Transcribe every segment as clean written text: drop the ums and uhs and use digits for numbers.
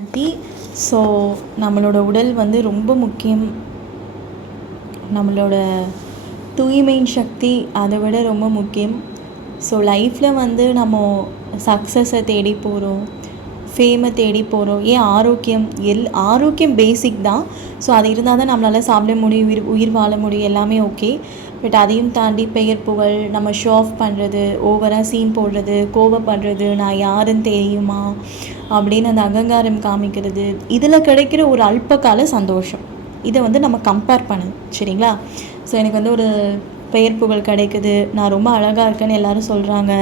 The so நம்மளோட உடல் வந்து ரொம்ப முக்கியம். நம்மளோட தூய்மையின் சக்தி அதை விட ரொம்ப முக்கியம். ஸோ லைஃப்பில் வந்து நம்ம சக்ஸஸை தேடி போகிறோம், ஃபேமை தேடி போகிறோம். ஏன் ஆரோக்கியம் ஆரோக்கியம் பேசிக் தான். ஸோ அது இருந்தால் தான் நம்மளால் சாப்பிட முடியும், உயிர் வாழ முடியும், எல்லாமே ஓகே. பட் அதையும் தாண்டி பெயர் புகழ், நம்ம ஷோ ஆஃப் பண்ணுறது, ஓவராக சீன் போடுறது, கோபப்படுறது, நான் யாருன்னு தெரியுமா அப்படின்னு அந்த அகங்காரம் காமிக்கிறது, இதில் கிடைக்கிற ஒரு அல்பகால சந்தோஷம், இதை வந்து நம்ம கம்பேர் பண்ணணும். சரிங்களா? ஸோ எனக்கு வந்து ஒரு பெயர் புகழ் கிடைக்குது, நான் ரொம்ப அழகாக இருக்கேன்னு எல்லோரும் சொல்கிறாங்க,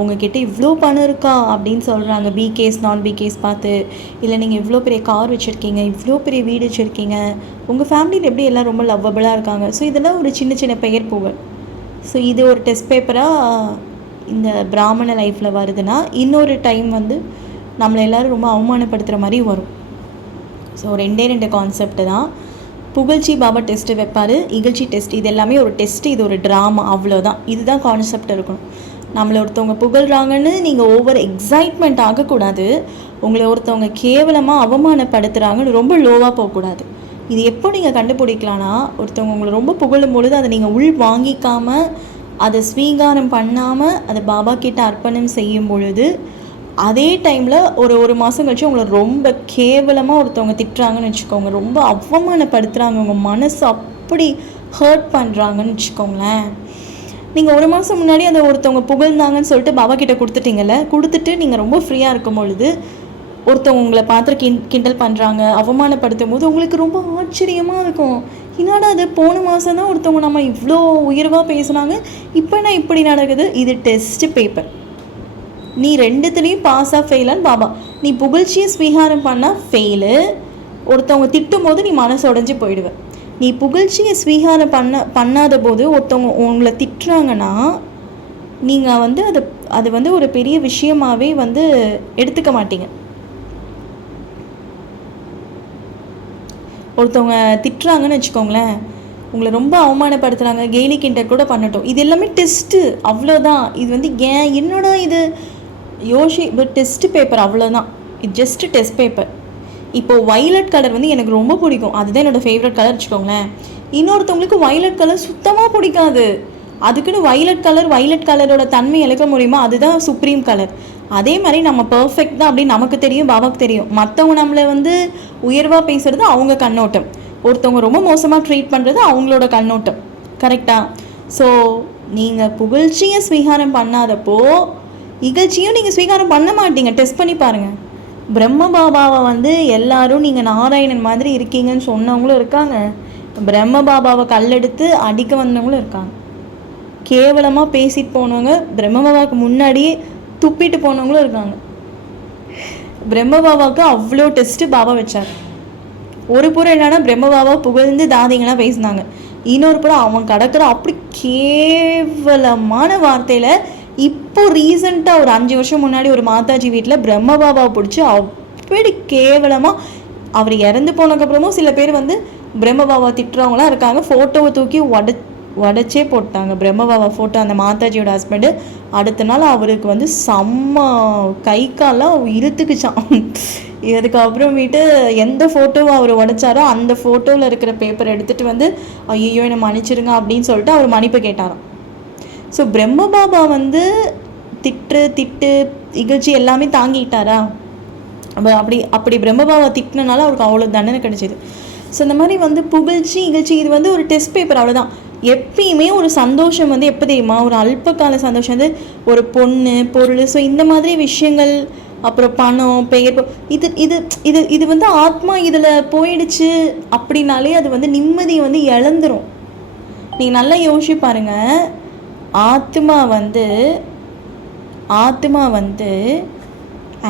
உங்ககிட்ட இவ்வளோ பணம் இருக்கா அப்படின்னு சொல்கிறாங்க, பிகேஸ் நான் பிகேஸ் பார்த்து. இல்லை நீங்கள் இவ்வளோ பெரிய கார் வச்சுருக்கீங்க, இவ்வளோ பெரிய வீடு வச்சுருக்கீங்க, உங்கள் ஃபேமிலியில் எப்படி எல்லாம் ரொம்ப லவ்வபுளாக இருக்காங்க. ஸோ இதெல்லாம் ஒரு சின்ன சின்ன பெயர் புகழ். ஸோ இது ஒரு டெஸ்ட் பேப்பராக இந்த பிராமண லைஃப்பில் வருதுன்னா, இன்னொரு டைம் வந்து நம்மளை எல்லோரும் ரொம்ப அவமானப்படுத்துகிற மாதிரி வரும். ஸோ ரெண்டு கான்செப்ட் தான். புகழ்ச்சி பாபா டெஸ்ட்டு வைப்பார், இகழ்ச்சி டெஸ்ட், இது எல்லாமே ஒரு டெஸ்ட்டு, இது ஒரு ட்ராமா, அவ்வளோதான். இதுதான் கான்செப்ட் இருக்கணும். நம்மளை ஒருத்தவங்க புகழ்கிறாங்கன்னு நீங்கள் ஓவர் எக்ஸைட்மெண்ட் ஆகக்கூடாது. உங்களை ஒருத்தவங்க கேவலமாக அவமானப்படுத்துகிறாங்கன்னு ரொம்ப லோவாக போகக்கூடாது. இது எப்போ நீங்கள் கண்டுபிடிக்கலான்னா, ஒருத்தவங்க உங்களை ரொம்ப புகழும் பொழுது அதை நீங்கள் உள் வாங்கிக்காமல், அதை ஸ்வீகாரம் பண்ணாமல், அதை பாபா கிட்ட அர்ப்பணம் செய்யும் பொழுது, அதே டைமில் ஒரு மாதம் கழிச்சு உங்களை ரொம்ப கேவலமாக ஒருத்தவங்க திட்டுறாங்கன்னு வச்சுக்கோங்க, ரொம்ப அவமானப்படுத்துகிறாங்க, உங்கள் மனசு அப்படி ஹர்ட் பண்ணுறாங்கன்னு வச்சுக்கோங்களேன். நீங்கள் ஒரு மாதம் முன்னாடி அதை ஒருத்தவங்க புகழ்ந்தாங்கன்னு சொல்லிட்டு பாபா கிட்ட கொடுத்துட்டீங்கல்ல, கொடுத்துட்டு நீங்கள் ரொம்ப ஃப்ரீயாக இருக்கும் பொழுது ஒருத்தவங்க உங்களை பார்த்து கிண்டல் பண்ணுறாங்க, அவமானப்படுத்தும் போது உங்களுக்கு ரொம்ப ஆச்சரியமாக இருக்கும். என்னடா அது, போன மாதம் தான் ஒருத்தவங்க நம்ம இவ்வளோ உயர்வாக பேசுனாங்க, இப்போ என்ன இப்படி நடக்குது. இது டெஸ்ட் பேப்பர். நீ ரெண்டுத்துலேயும் பாஸாக ஃபெயிலான்னு பாபா. நீ புகழ்ச்சியை ஸ்வீகாரம் பண்ணால் ஃபெயிலு, ஒருத்தவங்க திட்டும் போது நீ மனசு உடஞ்சி போயிடுவேன். நீ புகழ்ச்சியை ஸ்வீகாரம் பண்ணாத போது ஒருத்தவங்க உங்களை திட்டுறாங்கன்னா, நீங்கள் வந்து அது வந்து ஒரு பெரிய விஷயமாகவே வந்து எடுத்துக்க மாட்டீங்க. ஒருத்தவங்க திட்டுறாங்கன்னு வச்சுக்கோங்களேன், உங்களை ரொம்ப அவமானப்படுத்துகிறாங்க, கேலி கிண்டல் கூட பண்ணட்டும், இது எல்லாமே டெஸ்ட்டு, அவ்வளோதான். இது வந்து என்னோட இது டெஸ்ட் பேப்பர், அவ்வளோதான். இது ஜஸ்ட் டெஸ்ட் பேப்பர். இப்போது வைலட் கலர் வந்து எனக்கு ரொம்ப பிடிக்கும், அதுதான் என்னோடய ஃபேவரட் கலர் வச்சுக்கோங்களேன். இன்னொருத்தவங்களுக்கு வைலட் கலர் சுத்தமாக பிடிக்காது, அதுக்குன்னு வைலட் கலரோட தன்மை இழக்க முடியுமா? அதுதான் சுப்ரீம் கலர். அதே மாதிரி நம்ம பர்ஃபெக்ட் தான் அப்படின்னு நமக்கு தெரியும், பாபாவுக்கு தெரியும். மற்றவங்க நம்மளை வந்து உயர்வாக பேசுகிறது அவங்க கண்ணோட்டம், ஒருத்தவங்க ரொம்ப மோசமாக ட்ரீட் பண்ணுறது அவங்களோட கண்ணோட்டம். கரெக்டாக? ஸோ நீங்கள் புகழ்ச்சியை ஸ்வீகாரம் பண்ணாதப்போ இகழ்ச்சியும் நீங்கள் ஸ்வீகாரம் பண்ண மாட்டீங்க. டெஸ்ட் பண்ணி பாருங்கள். பிரம்ம பாபாவை வந்து எல்லாரும் நீங்கள் நாராயணன் மாதிரி இருக்கீங்கன்னு சொன்னவங்களும் இருக்காங்க, பிரம்ம பாபாவை கல்லெடுத்து அடிக்க வந்தவங்களும் இருக்காங்க. கேவலமாக பேசிட்டு போனவங்க, பிரம்ம பாபாவுக்கு முன்னாடியே துப்பிட்டு போனவங்களும் இருக்காங்க. பிரம்ம பாபாவுக்கு அவ்வளோ டெஸ்ட்டு பாபா வச்சார். ஒரு புறம் என்னன்னா பிரம்ம பாபா புகழ்ந்து தாதிங்களாம் பேசினாங்க, இன்னொரு புறம் அவன் கடக்கிற அப்படி கேவலமான வார்த்தையில். இப்போ ரீசெண்டாக ஒரு 5 வருஷம் முன்னாடி ஒரு மாதாஜி வீட்டில் பிரம்ம பாபாவை பிடிச்சி அப்படி கேவலமாக, அவர் இறந்து போனதுக்கப்புறமும் சில பேர் வந்து பிரம்ம பாபா திட்டுறவங்களாம் இருக்காங்க. ஃபோட்டோவை தூக்கி உடச்சே போட்டாங்க, பிரம்ம பாபா ஃபோட்டோ. அந்த மாதாஜியோட ஹஸ்பண்டு அடுத்த நாள் அவருக்கு வந்து செம்ம கை காலாம் இழுத்துக்குச்சான். இதுக்கப்புறமேட்டு எந்த ஃபோட்டோவை அவர் உடைச்சாரோ அந்த ஃபோட்டோவில் இருக்கிற பேப்பர் எடுத்துகிட்டு வந்து, ஐயோ என்னை மன்னிச்சிருங்க அப்படின்னு சொல்லிட்டு அவர் மன்னிப்பு கேட்டாராம். ஸோ பிரம்ம பாபா வந்து திட்டு இகழ்ச்சி எல்லாமே தாங்கிட்டாரா? அப்படி பிரம்ம பாபா திட்டினால அவருக்கு அவ்வளோ தண்டனை கிடைச்சிது. ஸோ இந்த மாதிரி வந்து புகழ்ச்சி இகழ்ச்சி இது வந்து ஒரு டெஸ்ட் பேப்பர், அவ்வளோதான். எப்பயுமே ஒரு சந்தோஷம் வந்து எப்போ தெரியுமா, ஒரு அல்பகால சந்தோஷம் வந்து ஒரு பொண்ணு பொருள், ஸோ இந்த மாதிரி விஷயங்கள், அப்புறம் பணம் பெயர், இது இது இது இது வந்து ஆத்மா இதில் போயிடுச்சு அப்படின்னாலே அது வந்து நிம்மதியை வந்து இழந்துரும். நீங்கள் நல்லா யோசிச்சு பாருங்கள். ஆத்மா வந்து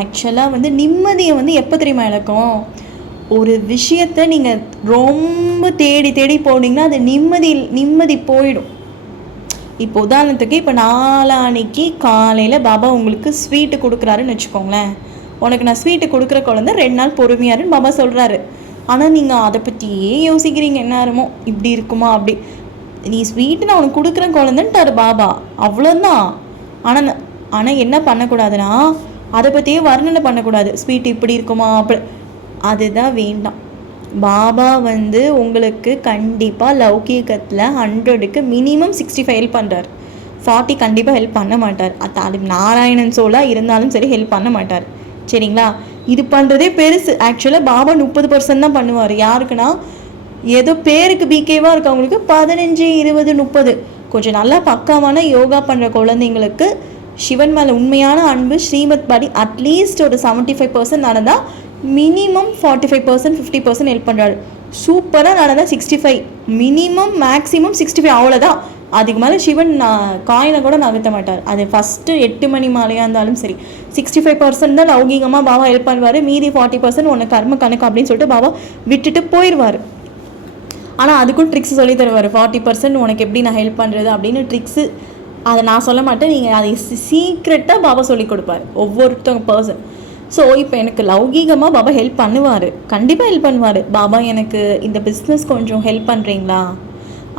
ஆக்சுவலாக வந்து நிம்மதியை வந்து எப்போ தெரியுமா இழக்கும்? ஒரு விஷயத்தை நீங்கள் ரொம்ப தேடி போனீங்கன்னா அது நிம்மதி போயிடும். இப்போ உதாரணத்துக்கு, இப்போ நாளான்னைக்கு காலையில் பாபா உங்களுக்கு ஸ்வீட்டு கொடுக்குறாருன்னு வச்சுக்கோங்களேன். உனக்கு நான் ஸ்வீட்டு கொடுக்குற குழந்தை 2 நாள் பொறுமையாருன்னு பாபா சொல்கிறாரு. ஆனால் நீங்கள் அதை பற்றியே யோசிக்கிறீங்க, என்னாருமோ இப்படி இருக்குமா அப்படி. நீ ஸ்வீட்டு நான் உனக்கு கொடுக்குறேன் குழந்தைன்ட்டாரு பாபா, அவ்வளோதான். ஆனால் என்ன பண்ணக்கூடாதுன்னா, அதை பற்றியே வர்ணனை பண்ணக்கூடாது. ஸ்வீட் இப்படி இருக்குமா அப்படி, அதுதான் வேண்டாம். பாபா வந்து உங்களுக்கு கண்டிப்பாக லௌகீகத்தில் 100க்கு மினிமம் 65 ஹெல்ப் பண்ணுறார். 40 கண்டிப்பாக ஹெல்ப் பண்ண மாட்டார். அது நாராயணன் சோலாக இருந்தாலும் சரி ஹெல்ப் பண்ண மாட்டார். சரிங்களா? இது பண்ணுறதே பெருசு. ஆக்சுவலாக பாபா 30% தான் பண்ணுவார். யாருக்குன்னா ஏதோ பேருக்கு பிகேவாக இருக்கவங்களுக்கு 15, 20, 30 கொஞ்சம் நல்லா பக்காவான யோகா பண்ணுற குழந்தைங்களுக்கு சிவன் மேலே உண்மையான அன்பு ஸ்ரீமத் படி அட்லீஸ்ட் ஒரு 75% நடந்தால் மினிமம் 45%, 50% ஹெல்ப் பண்ணுறாரு. சூப்பராக நடந்தால் 65, மினிமம் மேக்ஸிமம் 65, அவ்வளோதான். அதுக்கு மேலே சிவன் காயினை கூட நகர்த்த மாட்டார். அது ஃபஸ்ட்டு 8 மணி மாலையாக இருந்தாலும் சரி 65% தான் லௌகீகமாக பாபா ஹெல்ப் பண்ணுவார். மீதி 40% உனக்கு கர்ம கணக்கு அப்படின்னு சொல்லிட்டு பாபா விட்டுட்டு போயிடுவார். ஆனால் அதுக்கும் ட்ரிக்ஸ் சொல்லி தருவார். 40% உனக்கு எப்படி நான் ஹெல்ப் பண்ணுறது அப்படின்னு ட்ரிக்ஸு அதை நான் சொல்ல மாட்டேன். நீங்கள் அதை சீக்ரெட்டாக பாபா சொல்லி கொடுப்பார் ஒவ்வொருத்தவங்க பர்சன். ஸோ இப்போ எனக்கு லௌகீகமாக பாபா ஹெல்ப் பண்ணுவார், கண்டிப்பாக ஹெல்ப் பண்ணுவார். பாபா எனக்கு இந்த பிஸ்னஸ் கொஞ்சம் ஹெல்ப் பண்ணுறீங்களா?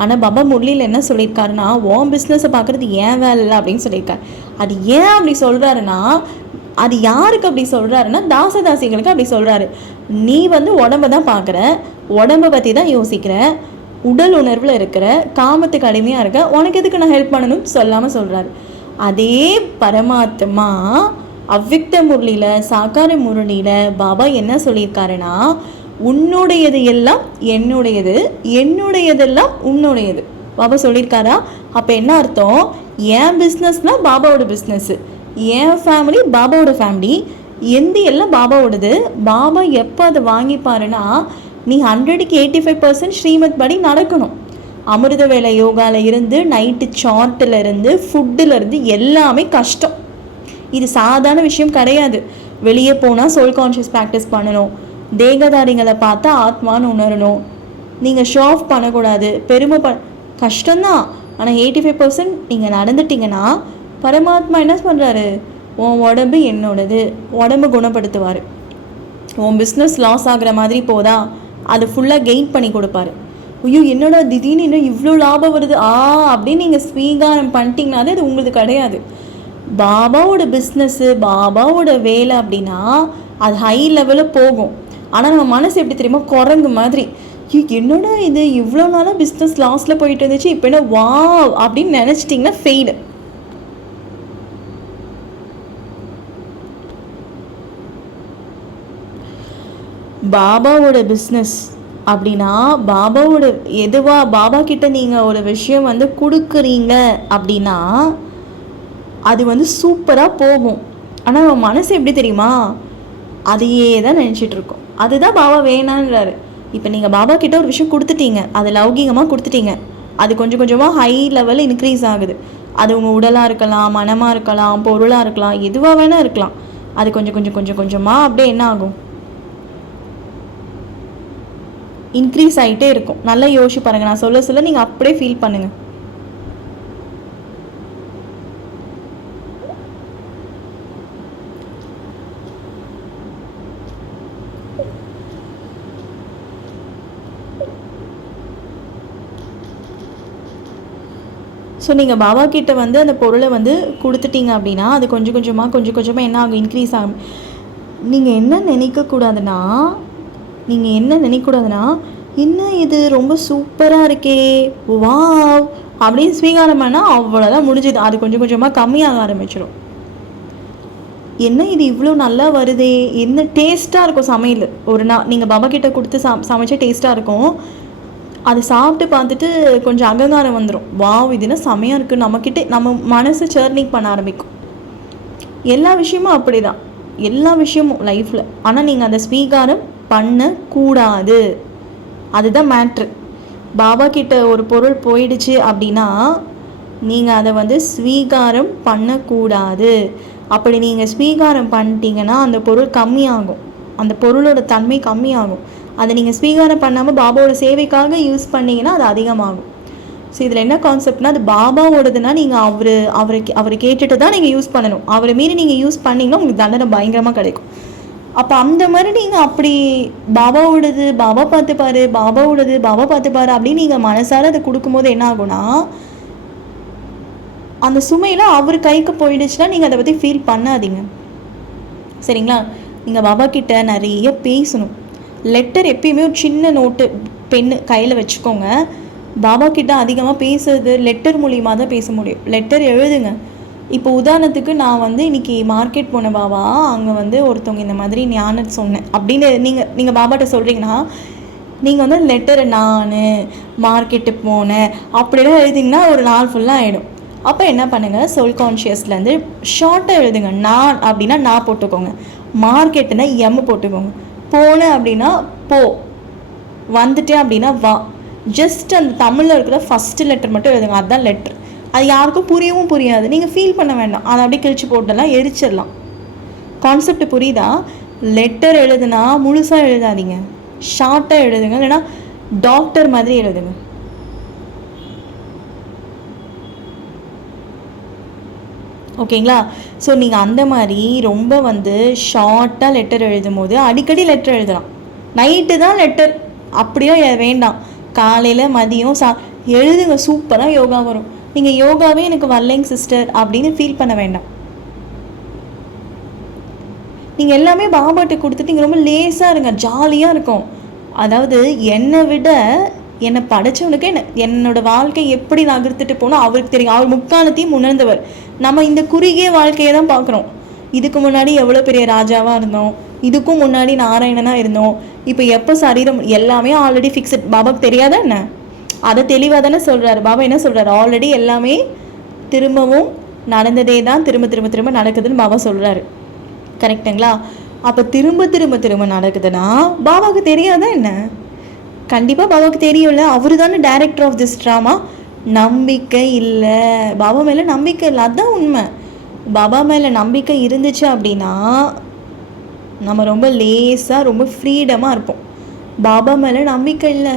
ஆனால் பாபா முரளியில் என்ன சொல்லியிருக்காருன்னா, உன் பிஸ்னஸை பார்க்குறது ஏன் வேலை இல்லை அப்படின்னு சொல்லியிருக்காரு. அது ஏன் அப்படி சொல்கிறாருன்னா, அது யாருக்கு அப்படி சொல்கிறாருன்னா தாசதாசிகளுக்கு அப்படி சொல்கிறாரு. நீ வந்து உடம்பை தான் பார்க்குற, உடம்பை பற்றி தான் யோசிக்கிற, உடல் உணர்வில் இருக்கிற, காமத்துக்கு அடிமையாக இருக்க, உனக்கு எதுக்கு நான் ஹெல்ப் பண்ணணும்னு சொல்லாமல் சொல்கிறாரு. அதே பரமாத்மா அவ்விக்த முரளியில் சாக்கார முரளியில் பாபா என்ன சொல்லியிருக்காருன்னா, உன்னுடையது எல்லாம் என்னுடையது, என்னுடையதெல்லாம் உன்னுடையது. பாபா சொல்லியிருக்காரா? அப்போ என்ன அர்த்தம்? என் பிஸ்னஸ்னால் பாபாவோட பிஸ்னஸ்ஸு, என் ஃபேமிலி பாபாவோட ஃபேமிலி, எந்த எல்லாம் பாபாவோடது. பாபா எப்போ அதை வாங்கிப்பாருன்னா, நீ 100க்கு 85% ஸ்ரீமத் படி நடக்கணும். அமிர்த வேலை யோகாவில் இருந்து நைட்டு சார்ட்டில் இருந்து ஃபுட்டில் இருந்து எல்லாமே கஷ்டம். இது சாதாரண விஷயம் கிடையாது. வெளியே போனால் சோல் கான்ஷியஸ் ப்ராக்டிஸ் பண்ணணும், தேகதாரிங்களை பார்த்தா ஆத்மான்னு உணரணும், நீங்கள் ஷோ ஆஃப் பண்ணக்கூடாது, பெருமை கஷ்டம்தான். ஆனால் 85% நீங்கள் நடந்துட்டிங்கன்னா பரமாத்மா என்ன பண்ணுறாரு? உன் உடம்பு என்னோடது, உடம்பு குணப்படுத்துவார். உன் பிஸ்னஸ் லாஸ் ஆகிற மாதிரி போதா, அது ஃபுல்லாக கெயின் பண்ணி கொடுப்பாரு. ஐயோ என்னோட திடீர்னு இன்னும் இவ்வளோ லாபம் வருது அப்படின்னு நீங்கள் ஸ்வீகாரம் பண்ணிட்டீங்கன்னாலே அது உங்களுக்கு கிடையாது. பாபாவோட பிஸ்னஸ்ஸு, பாபாவோட வேலை அப்படின்னா அது ஹை லெவலில் போகும். ஆனால் நம்ம மனசு எப்படி தெரியுமா, குரங்கு மாதிரி. என்னோட இது இவ்வளோ நாளாக பிஸ்னஸ் லாஸில் போயிட்டு இருந்துச்சு, இப்போ என்ன வா அப்படின்னு நினச்சிட்டிங்கன்னா ஃபெயிலு. பாபாவோட பிஸ்னஸ் அப்படின்னா பாபாவோட பாபா கிட்ட நீங்கள் ஒரு விஷயம் வந்து கொடுக்குறீங்க அப்படின்னா அது வந்து சூப்பராக போகும். ஆனால் நம்ம மனசு எப்படி தெரியுமா, அதையே தான் நினச்சிட்டு இருக்கோம். அதுதான் பாபா வேணான்றாரு. இப்போ நீங்கள் பாபா கிட்ட ஒரு விஷயம் கொடுத்துட்டீங்க, அது லௌகீகமாக கொடுத்துட்டீங்க, அது கொஞ்சம் கொஞ்சமாக ஹை லெவலில் இன்க்ரீஸ் ஆகுது. அது உங்கள் உடலாக இருக்கலாம், மனமாக இருக்கலாம், பொருளாக இருக்கலாம், எதுவாக வேணால் இருக்கலாம். அது கொஞ்சம் கொஞ்சம் கொஞ்சம் கொஞ்சமாக அப்படியே என்ன ஆகும், இன்க்ரீஸ் ஆகிட்டே இருக்கும். நல்லா யோசிச்சு பாருங்கள். நான் சொல்ல சொல்ல நீங்கள் அப்படியே ஃபீல் பண்ணுங்கள். ஸோ நீங்கள் பாபா கிட்ட வந்து அந்த பொருளை வந்து கொடுத்துட்டீங்க அப்படின்னா அது கொஞ்சம் கொஞ்சமாக என்ன ஆகும், இன்க்ரீஸ் ஆகும். நீங்கள் என்ன நினைக்கக்கூடாதுன்னா இன்னும் இது ரொம்ப சூப்பராக இருக்கே, வாவ் அப்படின்னு ஸ்வீகாரம் பண்ணால் அவ்வளோதான் முடிஞ்சுது. அது கொஞ்சம் கொஞ்சமாக கம்மியாக ஆரம்பிச்சிடும். என்ன இது இவ்வளோ நல்லா வருதே, என்ன டேஸ்ட்டாக இருக்கும் சமையல். ஒரு நாள் நீங்கள் பாபா கிட்ட கொடுத்து சமைச்சா டேஸ்ட்டாக இருக்கும். அது சாப்பிட்டு பார்த்துட்டு கொஞ்சம் அகங்காரம் வந்துடும். வாவ் இதுனா செமையாக இருக்குது, நம்மக்கிட்ட நம்ம மனசு சர்னிங் பண்ண ஆரம்பிக்கும். எல்லா விஷயமும் அப்படி தான், எல்லா விஷயமும் லைஃப்பில். ஆனால் நீங்கள் அதை ஸ்வீகாரம் பண்ணக்கூடாது. அதுதான் மேட்ரு. பாபா கிட்ட ஒரு பொருள் போயிடுச்சு அப்படின்னா நீங்கள் அதை வந்து ஸ்வீகாரம் பண்ணக்கூடாது. அப்படி நீங்கள் ஸ்வீகாரம் பண்ணிட்டீங்கன்னா அந்த பொருள் கம்மியாகும், அந்த பொருளோட தன்மை கம்மியாகும். அதை நீங்கள் ஸ்வீகாரம் பண்ணாமல் பாபாவோட சேவைக்காக யூஸ் பண்ணிங்கன்னா அது அதிகமாகும். ஸோ இதில் என்ன கான்செப்ட்னா, அது பாபாவோடதுன்னா நீங்கள் அவரை கேட்டுட்டு தான் நீங்கள் யூஸ் பண்ணணும். அவரை மீறி நீங்கள் யூஸ் பண்ணிங்கன்னா உங்களுக்கு தண்டனை பயங்கரமாக கிடைக்கும். அப்போ அந்த மாதிரி நீங்கள் அப்படி பாபாவோடது பாபா பார்த்துப்பாரு, பாபா பார்த்துப்பாரு அப்படின்னு நீங்கள் மனசார அதை கொடுக்கும்போது என்ன ஆகும்னா, அந்த சுமையில் அவர் கைக்கு போயிடுச்சுன்னா நீங்கள் அதை பற்றி ஃபீல் பண்ணாதீங்க. சரிங்களா? நீங்கள் பாபா கிட்ட நிறைய பேசணும். லெட்டர் எப்பயுமே ஒரு சின்ன நோட்டு பென்னு கையில் வச்சுக்கோங்க. பாபா கிட்ட அதிகமாக பேசுறது லெட்டர் மூலியமாக தான் பேச முடியும். லெட்டர் எழுதுங்க. இப்போ உதாரணத்துக்கு நான் வந்து இன்றைக்கி மார்க்கெட் போனேன் பாபா, அங்கே வந்து ஒருத்தவங்க இந்த மாதிரி ஞானம் சொன்னேன் அப்படின்னு நீங்கள் பாபாட்ட சொல்கிறீங்கன்னா, நீங்கள் வந்து லெட்டரை நான் மார்க்கெட்டு போனேன் அப்படிலாம் எழுதிங்கன்னா ஒரு நாள் ஃபுல்லாக ஆகிடும். அப்போ என்ன பண்ணுங்கள், சொல் கான்ஷியஸ்லேருந்து ஷார்ட்டாக எழுதுங்க. நான் அப்படின்னா நான் போட்டுக்கோங்க, மார்க்கெட்டுனா போட்டுக்கோங்க, போனேன் அப்படின்னா போ, வந்துட்டேன் அப்படின்னா வா. ஜஸ்ட் அந்த தமிழில் இருக்கிற ஃபஸ்ட்டு லெட்டர் மட்டும் எழுதுங்க. அதுதான் லெட்டர். அது யாருக்கும் புரியவும் புரியாது, நீங்கள் ஃபீல் பண்ண வேண்டாம். அதை அப்படியே கிழிச்சு போட்டெல்லாம் எரிச்சிடலாம். கான்செப்ட் புரியுதா? லெட்டர் எழுதுனா முழுசாக எழுதாதீங்க, ஷார்ட்டாக எழுதுங்க. இல்லைன்னா டாக்டர் மாதிரி எழுதுங்க. ஓகேங்களா? ஸோ நீங்கள் அந்த மாதிரி ரொம்ப வந்து ஷார்ட்டாக லெட்டர் எழுதும் போது அடிக்கடி லெட்டர் எழுதலாம். நைட்டு தான் லெட்டர் அப்படியே வேண்டாம், காலையில் மதியம் எழுதுங்க. சூப்பராக யோகா வரும். நீங்கள் யோகாவே எனக்கு வரலைங்க சிஸ்டர் அப்படின்னு ஃபீல் பண்ண வேண்டாம். நீங்கள் எல்லாமே பாபாட்ட கொடுத்துட்டு நீங்கள் ரொம்ப லேஸாக இருங்க, ஜாலியாக இருக்கும். அதாவது என்னை விட என்னை படைச்சவனுக்கு என்னோட வாழ்க்கை எப்படி நகர்த்துட்டு போனோம் அவருக்கு தெரியும். அவர் முக்காலத்தையும் உணர்ந்தவர். நம்ம இந்த குறுகிய வாழ்க்கையை தான் பார்க்குறோம். இதுக்கு முன்னாடி எவ்வளோ பெரிய ராஜாவாக இருந்தோம், இதுக்கும் முன்னாடி நாராயணனாக இருந்தோம். இப்போ எப்போ சரீரம் எல்லாமே ஆல்ரெடி ஃபிக்ஸட். பாபாவுக்கு தெரியாதா என்ன? அதை தெளிவாக தானே சொல்கிறாரு பாபா. என்ன சொல்கிறாரு? ஆல்ரெடி எல்லாமே திரும்பவும் நடந்ததே தான் திரும்ப திரும்ப திரும்ப நடக்குதுன்னு பாபா சொல்கிறாரு. கரெக்டுங்களா? அப்போ திரும்ப திரும்ப திரும்ப நடக்குதுன்னா பாபாவுக்கு தெரியாதா என்ன? கண்டிப்பாக பாபாவுக்கு தெரியும்ல. அவர் தானே டைரக்டர் ஆஃப் திஸ் ட்ராமா. நம்பிக்கை இல்லை, பாபா மேலே நம்பிக்கை இல்லை, அதுதான் உண்மை. பாபா மேலே நம்பிக்கை இருந்துச்சு அப்படின்னா நம்ம ரொம்ப லேஸாக ரொம்ப ஃப்ரீடமாக இருப்போம். பாபா மேலே நம்பிக்கை இல்லை,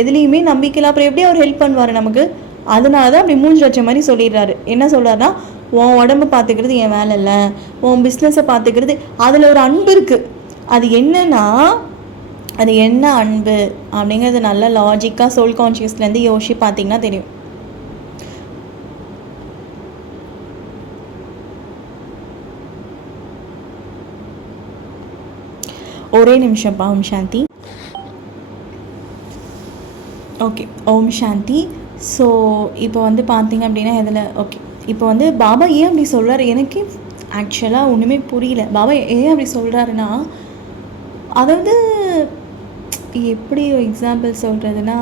எதுலேயுமே நம்பிக்கை இல்லை, அப்புறம் எப்படி அவர் ஹெல்ப் பண்ணுவார் நமக்கு? அதனால தான் அப்படி மூஞ்சி வச்ச மாதிரி சொல்லிடுறாரு. என்ன சொல்கிறாருன்னா, உன் உடம்பை பார்த்துக்கிறது என் வேலை இல்லை, உன் பிஸ்னஸை பார்த்துக்கிறது. அதில் ஒரு அன்பு இருக்குது. அது என்னன்னா, அது என்ன அன்பு அப்படிங்கிறது நல்லா லாஜிக்காக சோல் கான்ஷியஸ்லேருந்து யோசிச்சு பார்த்தீங்கன்னா தெரியும். ஒரே நிமிஷம்ப்பா. ஓம் சாந்தி. ஓகே, ஓம் சாந்தி. ஸோ இப்போ வந்து பார்த்தீங்க அப்படின்னா இதில் ஓகே, இப்போ வந்து பாபா ஏன் அப்படி சொல்கிறாரு எனக்கு ஆக்சுவலாக ஒன்றுமே புரியல. பாபா ஏன் அப்படி சொல்கிறாருன்னா, அதாவது எப்படி எக்ஸாம்பிள் சொல்கிறதுனா,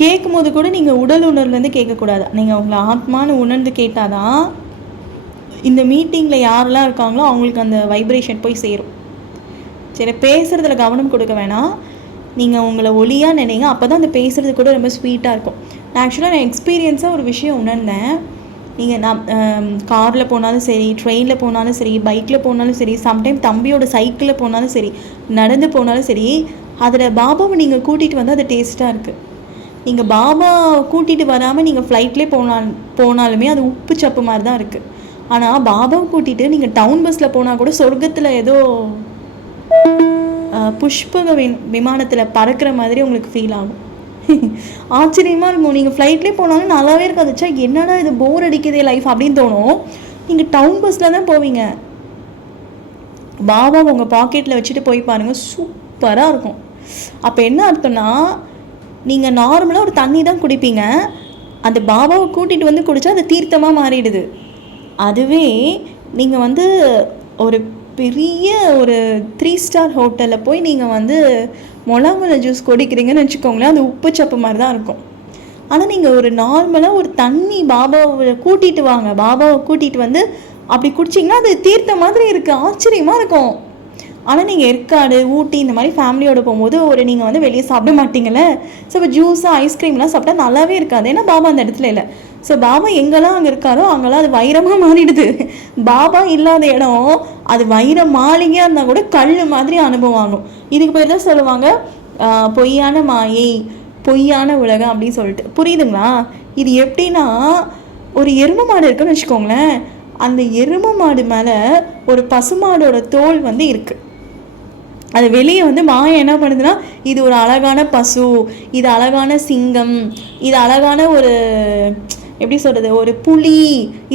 கேட்கும் போது கூட நீங்கள் உடல் உணர்வுலேருந்து கேட்கக்கூடாது, நீங்கள் உங்களை ஆத்மானு உணர்ந்து கேட்டால் தான் இந்த மீட்டிங்கில் யாரெல்லாம் இருக்காங்களோ அவங்களுக்கு அந்த வைப்ரேஷன் போய் சேரும். சரி, பேசுகிறதுல கவனம் கொடுக்க வேணாம், நீங்கள் உங்களை ஒளியாக நினைங்க. அப்போ தான் அந்த பேசுகிறது கூட ரொம்ப ஸ்வீட்டாக இருக்கும். நான் எக்ஸ்பீரியன்ஸாக ஒரு விஷயம் உணர்ந்தேன். நீங்கள் காரில் போனாலும் சரி, ட்ரெயினில் போனாலும் சரி, பைக்கில் போனாலும் சரி, சம்டைம் தம்பியோட சைக்கிளில் போனாலும் சரி, நடந்து போனாலும் சரி, அதில் பாபாவை நீங்கள் கூட்டிகிட்டு வந்து அது டேஸ்ட்டாக இருக்குது. நீங்கள் பாபா கூட்டிகிட்டு வராமல் நீங்கள் ஃப்ளைட்லேயே போனாலுமே அது உப்பு சப்பு மாதிரி தான் இருக்குது. ஆனால் பாபாவை கூட்டிகிட்டு நீங்கள் டவுன் பஸ்ஸில் போனால் கூட சொர்க்கத்தில் ஏதோ புஷ்பக விமானத்தில் பறக்கிற மாதிரி உங்களுக்கு ஃபீல் ஆகும். ஆச்சரியமாக இருக்கும். நீங்கள் ஃப்ளைட்லேயே போனாலும் நல்லாவே இருக்காது. சா, என்னடா இது போர் அடிக்குதே லைஃப் அப்படின்னு தோணும். நீங்கள் டவுன் பஸ்ஸில் தான் போவீங்க. பாபா உங்கள் பாக்கெட்டில் வச்சுட்டு போய் பாருங்கள், சூப்பராக இருக்கும். அப்போ என்ன அர்த்தம்னா, நீங்கள் நார்மலாக ஒரு தண்ணி தான் குடிப்பீங்க, அந்த பாபாவை கூட்டிகிட்டு வந்து குடித்தா அது தீர்த்தமாக மாறிடுது. அதுவே நீங்கள் வந்து ஒரு பெரிய ஒரு 3 ஸ்டார் ஹோட்டலில் போய் நீங்கள் வந்து மொளா ஜூஸ் குடிக்கிறீங்கன்னு வச்சுக்கோங்களேன், அது உப்பு சப்பு மாதிரி தான் இருக்கும். ஆனால் நீங்கள் ஒரு நார்மலாக ஒரு தண்ணி பாபாவை கூட்டிகிட்டு வாங்க, பாபாவை கூட்டிகிட்டு வந்து அப்படி குடிச்சிங்கன்னா அது தீர்த்த மாதிரி இருக்குது, ஆச்சரியமாக இருக்கும். ஆனால் நீங்கள் ஏற்காடு, ஊட்டி இந்த மாதிரி ஃபேமிலியோடு போகும்போது நீங்கள் வந்து வெளியே சாப்பிட மாட்டீங்களே. ஸோ இப்போ ஜூஸு ஐஸ்கிரீம்லாம் சாப்பிட்டா நல்லாவே இருக்காது, ஏன்னா பாபா அந்த இடத்துல இல்லை. ஸோ பாபா எங்கெல்லாம் அங்கே இருக்காரோ அங்கெல்லாம் அது வைரமாக மாறிடுது. பாபா இல்லாத இடம் அது வைர மாளிகையாக இருந்தால் கூட கல் மாதிரி அனுபவம் ஆகும். இதுக்கு பேர் தான் சொல்லுவாங்க பொய்யான மாயை, பொய்யான உலகம் அப்படின்னு சொல்லிட்டு. புரியுதுங்களா? இது எப்படின்னா, ஒரு எருமை மாடு இருக்குன்னு வச்சுக்கோங்களேன், அந்த எருமை மாடு மேலே ஒரு பசுமாடோட தோல் வந்து இருக்குது. அது வெளியே வந்து மாயை என்ன பண்ணுதுன்னா, இது ஒரு அழகான பசு, இது அழகான சிங்கம், இது அழகான ஒரு எப்படி சொல்கிறது, ஒரு புலி,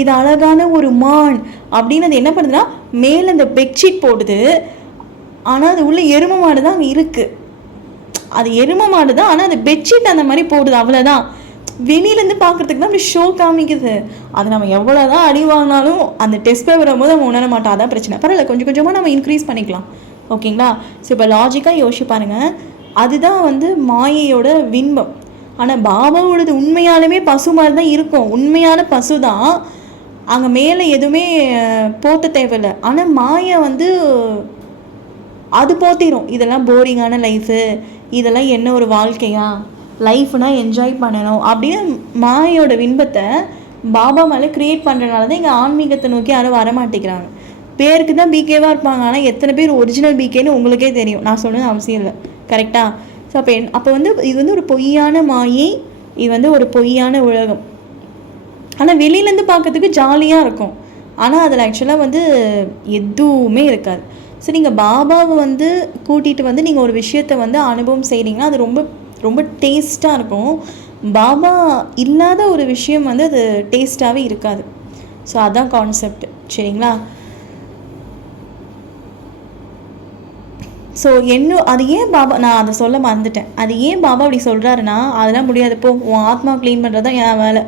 இது அழகான ஒரு மான் அப்படின்னு அது என்ன பண்ணுதுன்னா மேலே அந்த பெட்ஷீட் போடுது. ஆனால் அது உள்ள எருமை மாடு தான் அங்கே இருக்குது. அது எருமை மாடு தான், ஆனால் அது பெட்ஷீட் அந்த மாதிரி போடுது, அவ்வளோதான். வெளியிலேருந்து பார்க்குறதுக்கு தான் அப்படி ஷோ காமிக்குது. அது நம்ம எவ்வளோ தான் அடி வாங்கினாலும் அந்த டெஸ்ட் பேப்பர் வரும்போது நம்ம உணர மாட்டோம். அதான் பிரச்சனை. பரவாயில்ல, கொஞ்சம் கொஞ்சமாக நம்ம இன்க்ரீஸ் பண்ணிக்கலாம். ஓகேங்களா? ஸோ இப்போ லாஜிக்காக யோசிச்சு பாருங்கள். அதுதான் வந்து மாயையோட வின்பம். ஆனால் பாபாவோடது உண்மையாலுமே பசு மாதிரி தான் இருக்கும். உண்மையான பசு தான், அங்கே மேலே எதுவுமே போத்த தேவையில்லை. ஆனால் மாயை வந்து அது போத்திடும். இதெல்லாம் போரிங்கான லைஃபு, இதெல்லாம் என்ன ஒரு வாழ்க்கையா, லைஃப்னா என்ஜாய் பண்ணணும் அப்படின்னு மாயோட வின்பத்தை பாபா மேலே க்ரியேட் பண்ணுறதுனால தான் இங்கே ஆன்மீகத்தை நோக்கி யாரும் வரமாட்டேங்கிறாங்க. பேருக்கு தான் பிகேவாக இருப்பாங்க, ஆனால் எத்தனை பேர் ஒரிஜினல் பிகேன்னு உங்களுக்கே தெரியும். நான் சொன்னது அவசியம் இல்லை. கரெக்டாக? ஸோ அப்போ வந்து இது வந்து ஒரு பொய்யான மாயை, இது வந்து ஒரு பொய்யான உலகம். ஆனால் வெளியிலேருந்து பார்க்கறதுக்கு ஜாலியாக இருக்கும், ஆனால் அதில் ஆக்சுவலாக வந்து எதுவுமே இருக்காது. ஸோ நீங்கள் பாபாவை வந்து கூட்டிகிட்டு வந்து நீங்கள் ஒரு விஷயத்தை வந்து அனுபவம் செய்கிறீங்கன்னா அது ரொம்ப ரொம்ப டேஸ்ட்டாக இருக்கும். பாபா இல்லாத ஒரு விஷயம் வந்து அது டேஸ்ட்டாகவே இருக்காது. ஸோ அதுதான் கான்செப்ட். சரிங்களா? ஸோ அது ஏன் பாபா, நான் அதை சொல்ல மறந்துட்டேன், அது ஏன் பாபா அப்படி சொல்கிறாருன்னா, அதெல்லாம் முடியாது போ, உன் ஆத்மா க்ளீன் பண்ணுறது தான் என் வேலை.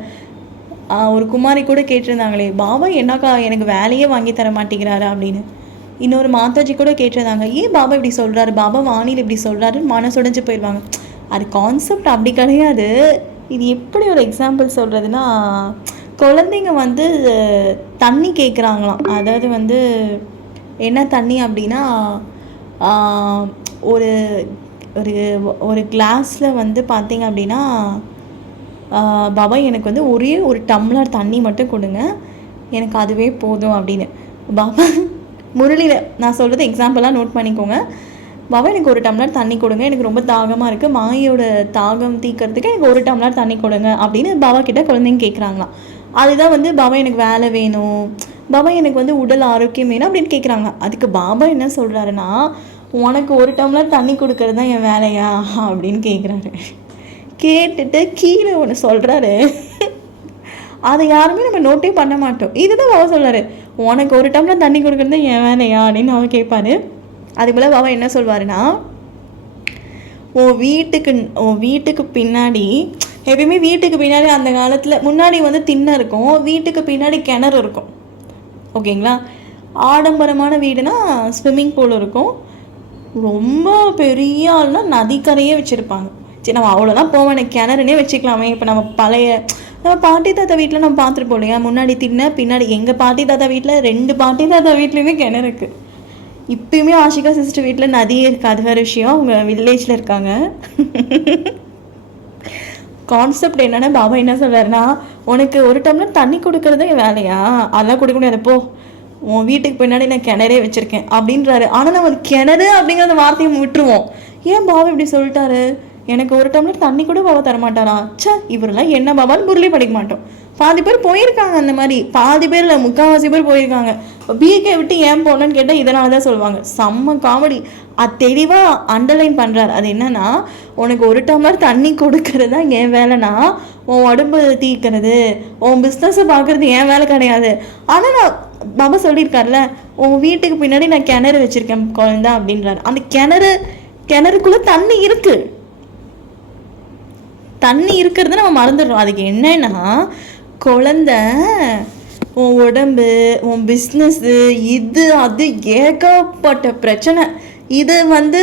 ஒரு குமாரி கூட கேட்டிருந்தாங்களே, பாபா என்னக்கா எனக்கு வேலையே வாங்கி தர மாட்டேங்கிறாரு அப்படின்னு. இன்னொரு மாதாஜி கூட கேட்டிருந்தாங்க, ஏன் பாபா இப்படி சொல்கிறாரு, பாபா வானியில் இப்படி சொல்கிறாருன்னு மனசுடைஞ்சு போயிடுவாங்க. அது கான்செப்ட் அப்படி கிடையாது. இது எப்படி ஒரு எக்ஸாம்பிள் சொல்கிறதுனா, குழந்தைங்க வந்து தண்ணி கேட்குறாங்களாம். அதாவது வந்து என்ன தண்ணி அப்படின்னா, ஒரு ஒரு ஒரு கிளாஸில் வந்து பார்த்திங்க அப்படின்னா, பாபா எனக்கு வந்து ஒரே ஒரு டம்ளர் தண்ணி மட்டும் கொடுங்க, எனக்கு அதுவே போதும் அப்படின்னு. பாபா முரளியில் நான் சொல்கிறது எக்ஸாம்பிளாக நோட் பண்ணிக்கோங்க. பாபா எனக்கு ஒரு டம்ளர் தண்ணி கொடுங்க, எனக்கு ரொம்ப தாகமாக இருக்குது, மாயோட தாகம் தீக்கிறதுக்கு எனக்கு ஒரு டம்ளர் தண்ணி கொடுங்க அப்படின்னு பாபா கிட்ட குழந்தைங்க கேட்குறாங்களாம். அதுதான் வந்து பாபா எனக்கு வேலை வேணும், பாபா எனக்கு வந்து உடல் ஆரோக்கியம் வேணும் அப்படின்னு கேட்குறாங்க. அதுக்கு பாபா என்ன சொல்கிறாருன்னா, உனக்கு ஒரு டம்ளர் தண்ணி கொடுக்கறது தான் என் வேலையா அப்படின்னு கேட்குறாரு. கேட்டுட்டு கீழே ஒன்று சொல்கிறாரு, அதை யாருமே நம்ம நோட்டே பண்ண மாட்டோம். இதுதான் பாபா சொல்கிறாரு, உனக்கு ஒரு டம்ளர் தண்ணி கொடுக்கறது தான் என் வேலையா அப்படின்னு அவர் கேட்பாரு. அது போல் பாபா என்ன சொல்வாருன்னா, உன் வீட்டுக்கு பின்னாடி, எப்பயுமே வீட்டுக்கு பின்னாடி அந்த காலத்தில் முன்னாடி வந்து திண்ணை இருக்கும், வீட்டுக்கு பின்னாடி கிணறு இருக்கும். ஓகேங்களா? ஆடம்பரமான வீடுனா ஸ்விம்மிங் பூல் இருக்கும், ரொம்ப பெரிய ஆள்னா நதிக்கரையே வச்சுருப்பாங்க. சரி, நம்ம அவ்வளோதான் போவேன், கிணறுனே வச்சுக்கலாமே. இப்போ நம்ம பாட்டி தாத்தா வீட்டில் நம்ம பார்த்துருப்போம் இல்லையா, முன்னாடி திண்ணை பின்னாடி. எங்கள் பாட்டி தாத்தா வீட்டில் 2 பாட்டி தாத்தா வீட்லேயுமே கிணறு இருக்குது. இப்பயுமே ஆஷிகா சிஸ்டர் வீட்டில் நதியே இருக்குது, அது வேறு விஷயம், அவங்க வில்லேஜில் இருக்காங்க. கான்செப்ட் என்னென்னா, பாபா என்ன சொல்கிறாருன்னா, உனக்கு ஒரு டம்ளர் தண்ணி கொடுக்கறது என் வேலையா, அதெல்லாம் கொடுக்க முடியாது, போ, உன் வீட்டுக்கு பின்னாடி நான் கிணறே வச்சுருக்கேன் அப்படின்றாரு. ஆனால் நம்ம கிணறு அப்படிங்கிற அந்த வார்த்தையை விட்டுருவோம். ஏன் பாபா இப்படி சொல்லிட்டாரு, எனக்கு ஒரு டம்ளர் தண்ணி கூட பாபா தரமாட்டாரா, சே இவரெல்லாம் என்ன பாபான்னு முரளி படிக்க மாட்டோம். பாதி பேர் போயிருக்காங்க அந்த மாதிரி, பாதி பேர் இல்லை, 3/4 பேர் போயிருக்காங்க. பிகே விட்டு ஏன் போனோன்னு கேட்டால் இதனால தான் சொல்லுவாங்க. செம்ம காமெடி. அது தெளிவாக அண்டர்லைன் பண்ணுறாரு. அது என்னன்னா, உனக்கு ஒரு டம்ளர் தண்ணி கொடுக்கறது தான் என் வேலைனா, உன் உடம்பு தீக்கிறது, உன் பிஸ்னஸை பார்க்குறது என் வேலை கிடையாது. ஆனால் நான் பாபா சொல்லியிருக்காருல, உன் வீட்டுக்கு பின்னாடி நான் கிணறு வச்சுருக்கேன் குழந்தை அப்படின்றாரு. அந்த கிணறுக்குள்ளே தண்ணி இருக்குது. தண்ணி இருக்கிறது நம்ம மறந்துடுறோம். அதுக்கு என்னன்னா, குழந்தை, உன் உடம்பு, உன் பிஸ்னஸ்ஸு, இது அது ஏகப்பட்ட பிரச்சனை. இது வந்து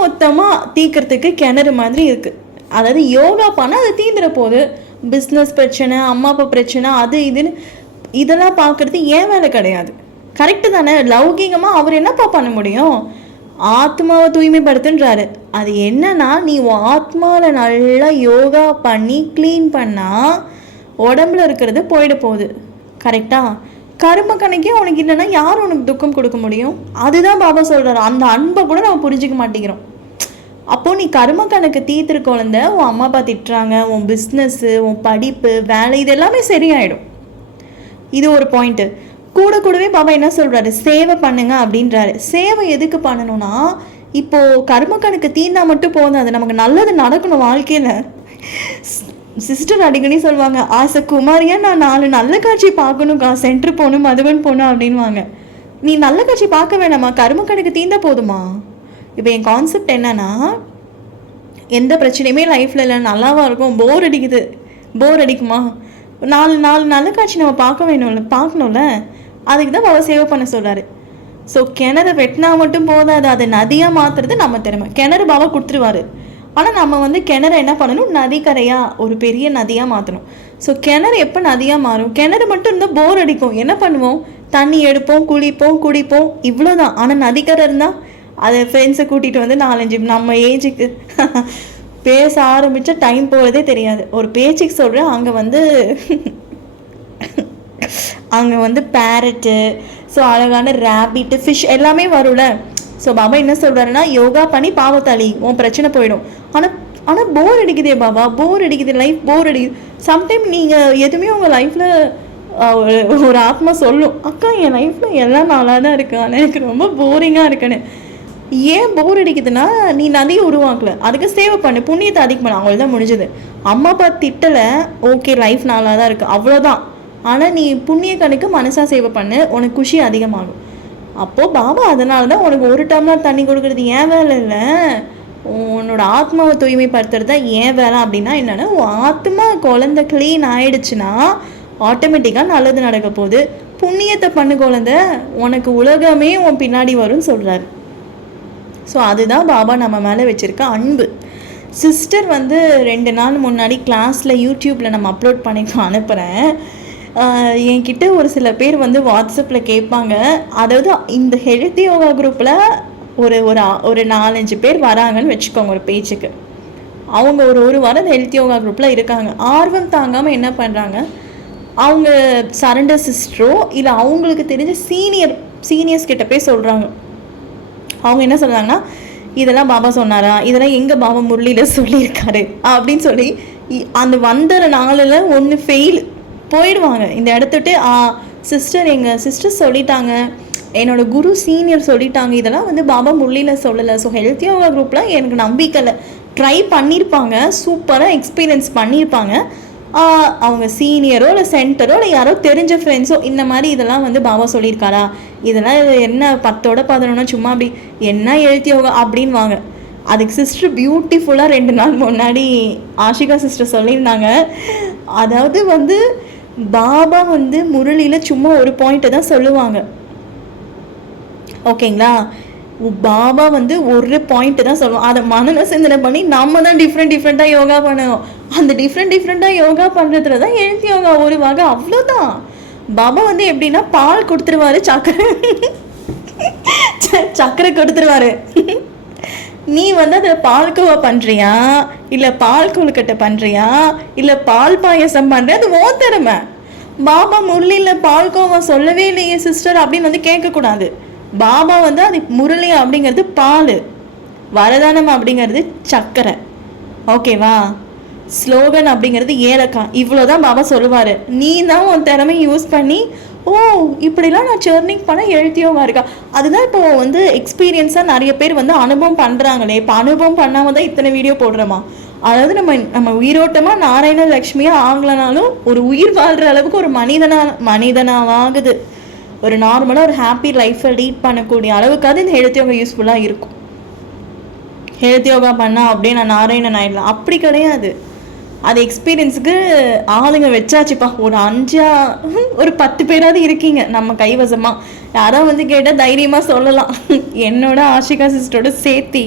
மொத்தமாக தீக்கிறதுக்கு கிணறு மாதிரி இருக்குது. அதாவது யோகா பண்ணால் அது தீந்துட போகுது. பிஸ்னஸ் பிரச்சனை, அம்மா அப்பா பிரச்சனை, அது இதுன்னு இதெல்லாம் பார்க்குறது ஏன் வேலை கிடையாது. கரெக்டு தானே? லௌகிகமாக அவர் என்னப்பா பண்ண முடியும், ஆத்மாவை தூய்மைப்படுத்துன்றாரு. அது என்னன்னா, நீ உன் ஆத்மாவில் நல்லா யோகா பண்ணி க்ளீன் பண்ணால் உடம்புல இருக்கிறது போயிட போகுது. கரெக்டாக? கர்ம கணக்கே உனக்கு இல்லைன்னா யார் உனக்கு துக்கம் கொடுக்க முடியும்? அதுதான் பாபா சொல்கிறாரு. அந்த அன்பை கூட நம்ம புரிஞ்சிக்க மாட்டேங்கிறோம். அப்போது நீ கர்ம கணக்கு தீர்த்துரு குழந்தை, உன் அம்மா அப்பா திட்டுறாங்க, உன் பிஸ்னஸ்ஸு, உன் படிப்பு, வேலை, இது எல்லாமே சரியாயிடும். இது ஒரு பாயிண்ட்டு. கூடவே பாபா என்ன சொல்கிறாரு, சேவை பண்ணுங்க அப்படின்றாரு. சேவை எதுக்கு பண்ணணும்னா, இப்போது கர்ம கணக்கு தீர்ந்தா மட்டும் போதும், அது நமக்கு நல்லது நடக்கணும் வாழ்க்கையில். சிஸ்டர் அடிக்கடி சொல்லுவாங்க, ஆசை குமாரியா நான் 4 நல்ல காட்சி பார்க்கணும்க்கா, சென்டர் போகணும், மதுவன் போகணும் அப்படின்வாங்க. நீ நல்ல காட்சி பார்க்க வேணாமா, கரும கணக்கு தீர்ந்தா போதுமா? இப்போ என் கான்செப்ட் என்னன்னா, எந்த பிரச்சனையுமே லைஃப்பில் இல்லை, நல்லாவா இருக்கும், போர் அடிக்குது, போர் அடிக்குமா, 4 நல்ல காட்சி நம்ம பார்க்கணும்ல. அதுக்கு தான் பாபா சேவை பண்ண சொல்கிறாரு. ஸோ கிணறு வெட்டினா மட்டும் போதாது, அதை நதியாக மாற்றுறது நம்ம திறமை. கிணறு பாபா கொடுத்துருவாரு, ஆனால் நம்ம வந்து கிணறு என்ன பண்ணணும், நதிக்கரையாக ஒரு பெரிய நதியாக மாற்றணும். ஸோ கிணறு எப்போ நதியாக மாறும்? கிணறு மட்டும் இருந்தால் போர் அடிக்கும். என்ன பண்ணுவோம், தண்ணி எடுப்போம், குளிப்போம், குடிப்போம், இவ்வளோதான். ஆனால் நதிக்கரை இருந்தால் அதை ஃப்ரெண்ட்ஸை கூட்டிகிட்டு வந்து 4-5 நம்ம ஏஜுக்கு பேச ஆரம்பித்தா டைம் போகிறதே தெரியாது. ஒரு பேச்சுக்கு சொல்கிறேன், அங்கே வந்து பேரட்டு, ஸோ அழகான ரேபிட்டு, ஃபிஷ் எல்லாமே வரும்ல. ஸோ பாபா என்ன சொல்கிறாருன்னா, யோகா பண்ணி பாவத்தாளி உன் பிரச்சனை போயிடும். ஆனால் போர் அடிக்குதே பாபா, போர் அடிக்குது, லைஃப் போர் அடிக்குது. சம்டைம் நீங்கள் எதுவுமே உங்கள் லைஃப்பில் ஒரு ஆத்மா சொல்லும், அக்கா என் லைஃப்பில் எல்லாம் நல்லா தான் இருக்கு, ஆனால் எனக்கு ரொம்ப போரிங்காக இருக்குன்னு. ஏன் போர் அடிக்குதுன்னா, நீ நதியை உருவாக்கல, அதுக்கு சேவை பண்ணு, புண்ணியத்தை அதிகம் பண்ண, அவங்களுக்கு தான் முடிஞ்சது. அம்மா அப்பா திட்டலை, ஓகே லைஃப் நல்லா தான் இருக்குது, அவ்வளோதான். ஆனால் நீ புண்ணிய கணக்கு மனசாக சேவை பண்ணு, உனக்கு குஷி அதிகமாகும். அப்போது பாபா அதனால தான் உனக்கு ஒரு டம்ளர் தண்ணி கொடுக்குறது ஏன் வேலை இல்லை, உன்னோட ஆத்மாவை தூய்மைப்படுத்துறது தான் ஏன் வேலை. அப்படின்னா என்னென்னா, உன் ஆத்மா குழந்தை க்ளீன் ஆயிடுச்சுன்னா ஆட்டோமேட்டிக்காக நல்லது நடக்க போகுது. புண்ணியத்தை பண்ணு குழந்தை, உனக்கு உலகமே உன் பின்னாடி வரும்னு சொல்கிறாரு. ஸோ அதுதான் பாபா நம்ம மேலே வச்சுருக்க அன்பு. சிஸ்டர் வந்து 2 நாள் முன்னாடி கிளாஸில் யூடியூப்பில் நம்ம அப்லோட் பண்ணி அனுப்புகிறேன். என்கிட்ட ஒரு சில பேர் வந்து வாட்ஸ்அப்பில் கேட்பாங்க, அதாவது இந்த ஹெல்த்தி யோகா குரூப்பில் ஒரு 4-5 பேர் வராங்கன்னு வச்சுக்கோங்க ஒரு பேச்சுக்கு. அவங்க ஒரு வாரம் ஹெல்த்தி யோகா குரூப்பில் இருக்காங்க. ஆர்வம் தாங்காமல் என்ன பண்ணுறாங்க, அவங்க சரண்டர் சிஸ்டரோ இல்லை அவங்களுக்கு தெரிஞ்ச சீனியர்ஸ் கிட்ட போய் சொல்கிறாங்க. அவங்க என்ன சொல்கிறாங்கன்னா, இதெல்லாம் பாபா சொன்னாரா, இதெல்லாம் எங்கள் பாபா முரளியில் சொல்லியிருக்காரு அப்படின்னு சொல்லி அந்த வந்த நாளில் ஒன்று ஃபெயில் போயிடுவாங்க. இந்த இடத்துட்டு சிஸ்டர் எங்கள் சிஸ்டர் சொல்லிட்டாங்க, என்னோடய குரு சீனியர் சொல்லிட்டாங்க, இதெல்லாம் வந்து பாபா முரளியில் சொல்லலை. ஸோ ஹெல்த் யோகா குரூப்பில் எனக்கு நம்பிக்கை இல்லை. ட்ரை பண்ணியிருப்பாங்க, சூப்பராக எக்ஸ்பீரியன்ஸ் பண்ணியிருப்பாங்க. அவங்க சீனியரோ இல்லை சென்டரோ இல்லை யாரோ தெரிஞ்ச ஃப்ரெண்ட்ஸோ இந்த மாதிரி இதெல்லாம் வந்து பாபா சொல்லியிருக்காரா, இதெல்லாம் என்ன 10ஓட 11 சும்மா அப்படி என்ன ஹெல்த் யோகா அப்படின்வாங்க. அதுக்கு சிஸ்டர் பியூட்டிஃபுல்லாக 2 நாள் முன்னாடி ஆஷிகா சிஸ்டர் சொல்லியிருந்தாங்க, அதாவது வந்து பாபா வந்து முரளியில் சும்மா ஒரு பாயிண்ட்டை தான் சொல்லுவாங்க, ஓகேங்களா. பாபா வந்து ஒரு பாயிண்ட்டு தான் சொல்லுவோம், அதை மனநல சிந்தனை பண்ணி நம்ம தான் டிஃப்ரெண்ட்டாக யோகா பண்ணுவோம். அந்த டிஃப்ரெண்ட்டாக யோகா பண்ணுறதுல தான் ஹெல்த் யோகா ஒரு வகை, அவ்வளோதான். பாபா வந்து எப்படின்னா பால் கொடுத்துருவாரு, சக்கரை கொடுத்துருவாரு. நீ வந்து அதில் பால்கோவா பண்ணுறியா, இல்லை பால் கொழுக்கட்டை பண்ணுறியா, இல்லை பால் பாயசம் பண்ணுறியா, அது ஓ திறமை. பாபா முரளியில் பால்கோவா சொல்லவே இல்லையே சிஸ்டர் அப்படின்னு வந்து கேட்கக்கூடாது. பாபா வந்து அது முரளி அப்படிங்கிறது பால், வரதானம் அப்படிங்கிறது சக்கரை, ஓகேவா. ஸ்லோகன் அப்படிங்கிறது ஏலக்காய், இவ்வளோதான் பாபா சொல்லுவார். நீ தான் உன் திறமையை யூஸ் பண்ணி, ஓ இப்படிலாம் நான் சர்னிங் பண்ண எழுத்தியோவா இருக்கா. அதுதான் இப்போ வந்து எக்ஸ்பீரியன்ஸாக நிறைய பேர் வந்து அனுபவம் பண்ணுறாங்களே. இப்போ அனுபவம் பண்ணாமல் தான் இத்தனை வீடியோ போடுறோமா. அதாவது நம்ம உயிரோட்டமாக நாராயண லக்ஷ்மியாக ஆகலனாலும் ஒரு உயிர் வாழ்கிற அளவுக்கு ஒரு மனிதனாகுது. ஒரு நார்மலாக ஒரு ஹாப்பி லைஃப்பை லீட் பண்ணக்கூடிய அளவுக்காவது இந்த ஹெல்த் யோகா யூஸ்ஃபுல்லாக இருக்கும். ஹெல்த் யோகா பண்ணால் அப்படியே நான் நாராயணன் ஆகிடலாம், அப்படி கிடையாது. அது எக்ஸ்பீரியன்ஸுக்கு ஆளுங்க வச்சாச்சுப்பா. ஒரு 10 பேராவது இருக்கீங்க நம்ம கைவசமாக. யாரோ வந்து கேட்டால் தைரியமாக சொல்லலாம், என்னோட ஆஷிகா சிஸ்டரோட சேர்த்தி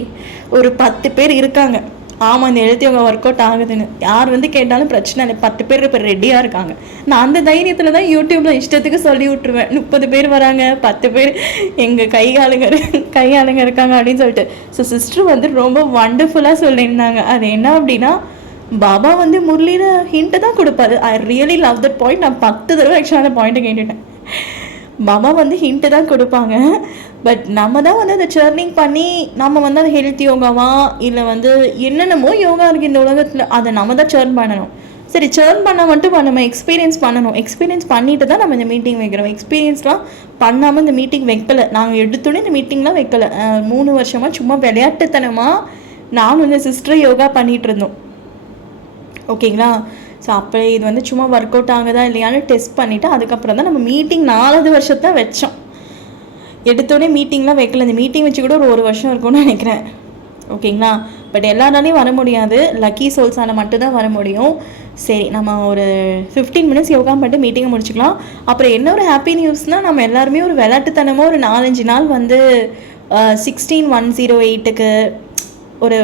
ஒரு 10 பேர் இருக்காங்க. ஆமாம், இந்த ஹெல்த் யோகா ஒர்க் அவுட் ஆகுதுன்னு யார் வந்து கேட்டாலும் பிரச்சனை இல்லை. 10 பேர் இப்போ ரெடியாக இருக்காங்க. நான் அந்த தைரியத்தில் தான் யூடியூப்பில் இஷ்டத்துக்கு சொல்லி விட்டுருவேன். 30 பேர் வராங்க, 10 பேர் எங்கள் கையாளுங்க இருக்காங்க அப்படின்னு சொல்லிட்டு. ஸோ சிஸ்டர் வந்து ரொம்ப வண்டர்ஃபுல்லாக சொல்லியிருந்தாங்க. அது என்ன அப்படின்னா, பாபா வந்து முரளியில் ஹிண்ட்டு தான் கொடுப்பாரு. I really love that point. நான் 10 தடவை ஆக்சுவலாக அந்த பாயிண்ட்டை கேட்டுட்டேன். பாபா வந்து ஹிண்ட்டு தான் கொடுப்பாங்க, பட் நம்ம தான் வந்து அதை சர்னிங் பண்ணி நம்ம வந்து அது ஹெல்த் யோகாவா இல்லை வந்து என்னென்னமோ யோகா இருக்குது இந்த உலகத்தில், அதை நம்ம தான் சர்ன் பண்ணணும். சரி, சர்ன் பண்ணால் மட்டும் நம்ம எக்ஸ்பீரியன்ஸ் பண்ணணும். எக்ஸ்பீரியன்ஸ் பண்ணிட்டு தான் நம்ம இந்த மீட்டிங் வைக்கிறோம். எக்ஸ்பீரியன்ஸ்லாம் பண்ணாமல் இந்த மீட்டிங் வைக்கலை. நாங்கள் எடுத்தோடனே இந்த மீட்டிங்லாம் வைக்கலை. 3 வருஷமாக சும்மா விளையாட்டுத்தனமாக நானும் இந்த சிஸ்டர் யோகா பண்ணிகிட்டு இருந்தோம், ஓகேங்களா. ஸோ அப்போ இது வந்து சும்மா ஒர்க் அவுட் ஆகுதா இல்லையான்னு டெஸ்ட் பண்ணிவிட்டு அதுக்கப்புறம் தான் நம்ம மீட்டிங் 4வது வருஷத்தை வச்சோம். எடுத்தோடனே மீட்டிங்லாம் வைக்கல. இந்த மீட்டிங் வச்சு கூட ஒரு வருஷம் இருக்கும்னு நினைக்கிறேன். ஓகேங்களா? பட் எல்லாராலையும் வர முடியாது, லக்கி சோல்ஸால் மட்டும்தான் வர முடியும். சரி, நம்ம ஒரு 15 மினிட்ஸ் யோகா பண்ணிட்டு மீட்டிங்கை முடிச்சுக்கலாம். அப்புறம் என்ன ஒரு ஹாப்பி நியூஸ்னால், நம்ம எல்லாருமே ஒரு விளையாட்டுத்தனமாக ஒரு 4-5 நாள் வந்து 16-108க்கு ஒரு